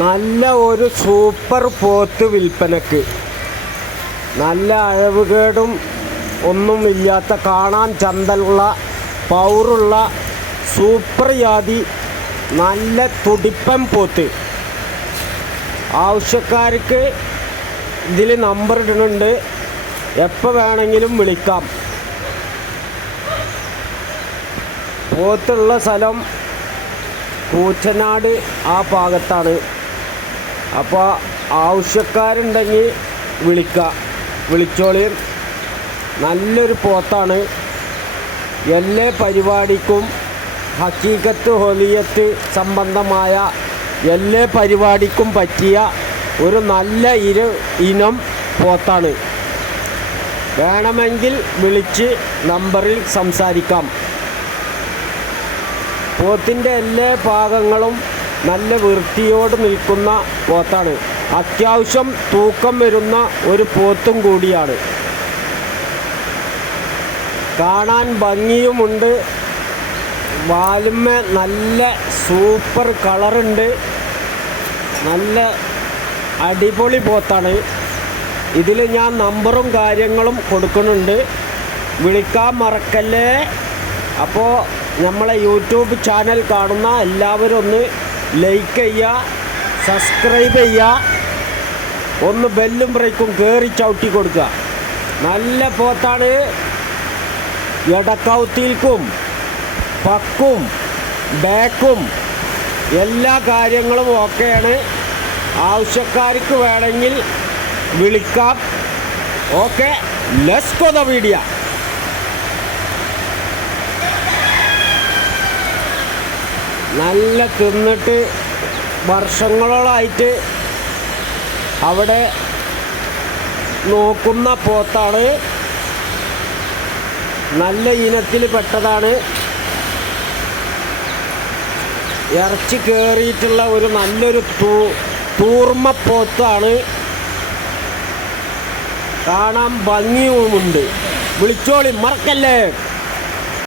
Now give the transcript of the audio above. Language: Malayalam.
നല്ല ഒരു സൂപ്പർ പോത്ത് വിൽപ്പനക്ക്. നല്ല അഴവുകേടും ഒന്നുമില്ലാത്ത കാണാൻ ചന്തലുള്ള പൗറുള്ള സൂപ്പർ ജാതി നല്ല തുടിപ്പൻ പോത്ത്. ആവശ്യക്കാർക്ക് ഇതിൽ നമ്പർ ഇടുന്നുണ്ട്. എപ്പോൾ വേണമെങ്കിലും വിളിക്കാം. പോത്തുള്ള സ്ഥലം കൂച്ചനാട് ആ ഭാഗത്താണ്. അപ്പോൾ ആവശ്യക്കാരുണ്ടെങ്കിൽ വിളിക്കുക വിളിച്ചോളിയും നല്ലൊരു പോത്താണ്. എല്ലാ പരിപാടിക്കും ഹക്കീക്കത്ത് ഹൊലിയത്ത് സംബന്ധമായ എല്ലാ പരിപാടിക്കും പറ്റിയ ഒരു നല്ല ഇര ഇനം പോത്താണ്. വേണമെങ്കിൽ വിളിച്ച് നമ്പറിൽ സംസാരിക്കാം. പോത്തിന്റെ എല്ലാ ഭാഗങ്ങളും നല്ല വൃത്തിയോട് നിൽക്കുന്ന പോത്താണ്. അത്യാവശ്യം തൂക്കം വരുന്ന ഒരു പോത്തും കൂടിയാണ്. കാണാൻ ഭംഗിയുമുണ്ട്. വാലുമ്മ നല്ല സൂപ്പർ കളറുണ്ട്. നല്ല അടിപൊളി പോത്താണ്. ഇതിൽ ഞാൻ നമ്പറും കാര്യങ്ങളും കൊടുക്കുന്നുണ്ട്. വിളിക്കാൻ മറക്കല്ലേ? അപ്പോൾ നമ്മളെ യൂട്യൂബ് ചാനൽ കാണുന്ന എല്ലാവരും ഒന്ന് ലൈക്ക് ചെയ്യുക സബ്സ്ക്രൈബ് ചെയ്യുക. ഒന്ന് ബെല്ലും ബ്രേക്കും കയറി ചവിട്ടി കൊടുക്കുക. നല്ല പോത്താണ്. ഇടക്കൗത്തിൽക്കും പക്കും ബാക്കും എല്ലാ കാര്യങ്ങളും ഓക്കെയാണ്. ആവശ്യക്കാർക്ക് വേണമെങ്കിൽ വിളിക്കാം. ഓക്കെ ലെസ്കോ ദ വീഡിയോ നല്ല തിന്നിട്ട് വർഷങ്ങളോളായിട്ട് അവിടെ നോക്കുന്ന പോത്താണ്. നല്ല ഇനത്തിൽ പെട്ടതാണ്. ഇറച്ചി കയറിയിട്ടുള്ള ഒരു നല്ലൊരു തൂ തൂർമ്മപ്പോത്താണ് കാണാൻ ഭംഗിയുമുണ്ട്. വിളിച്ചോളി മറക്കല്ലേ?